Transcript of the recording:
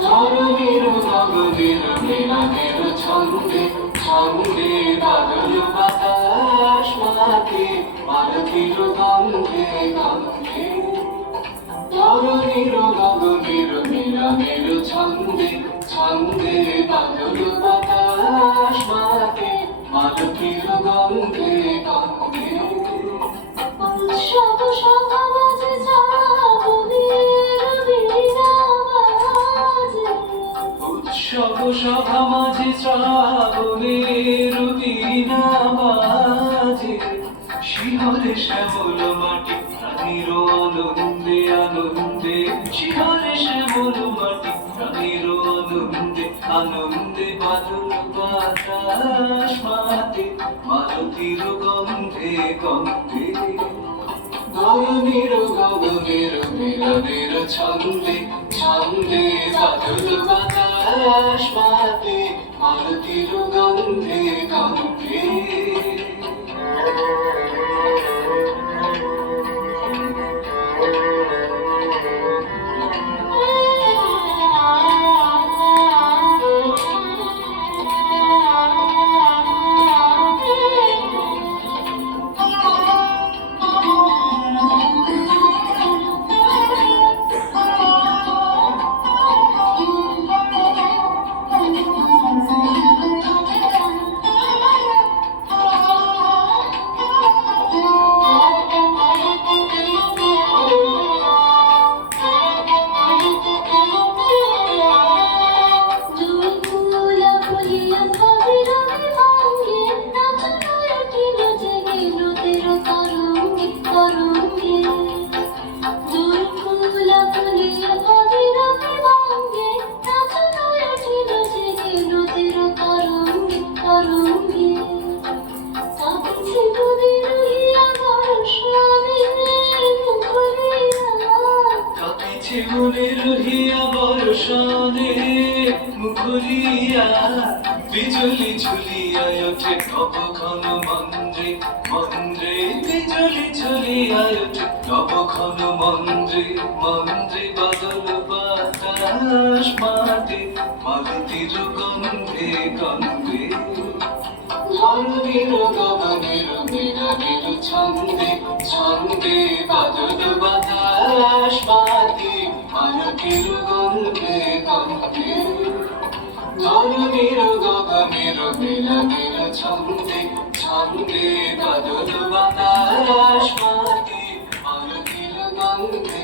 ধরণীর গগনের মিলনের ছন্দে ছন্দে বাদল বাতাস মাকে মালতীর গন্ধে গন্ধে ধরণীর গগনের মিলনের ছন্দে ছন্দে বাদল বাতাস মাকে মালতীর গন্ধে গন্ধে উৎসব সভা বাজে শ্রাবণের বীণা বাজে উৎসব সভা মাঝে শ্রাবণের বীণা বাজে শিহরে শ্যামল মাটি প্রাণীর আনন্দে আনন্দে শিহরে শ্যামল মাটি প্রাণীর আনন্দে আনন্দে বাদল বাতাস মাতে মালতীর গন্ধে গন্ধে ধরণীর গগনের মিলনের ছন্দে ছন্দে বাদল বাতাস মাতে মালতীর গন্ধে গন্ধে মনে রহিয়া বর্ষণে মুখরিয়া বিজলি ঝুলিয়া ওঠে নব ঘন মন্দ্রে মন্দ্রে বিজলি ঝুলিয়া ওঠে নব ঘন মন্দ্রে মন্দ্রে বাদল বাতাস মাতে মালতীর গন্ধে গন্ধে ধরণীর গগনের মিলনের ছন্দে ছন্দে বাদল বাতাস মাতে মালতীর গন্ধে গন্ধে ধরণীর গগনের মিলনের ছন্দে ছন্দে বাদল বাতাস মাতে মালতীর গন্ধে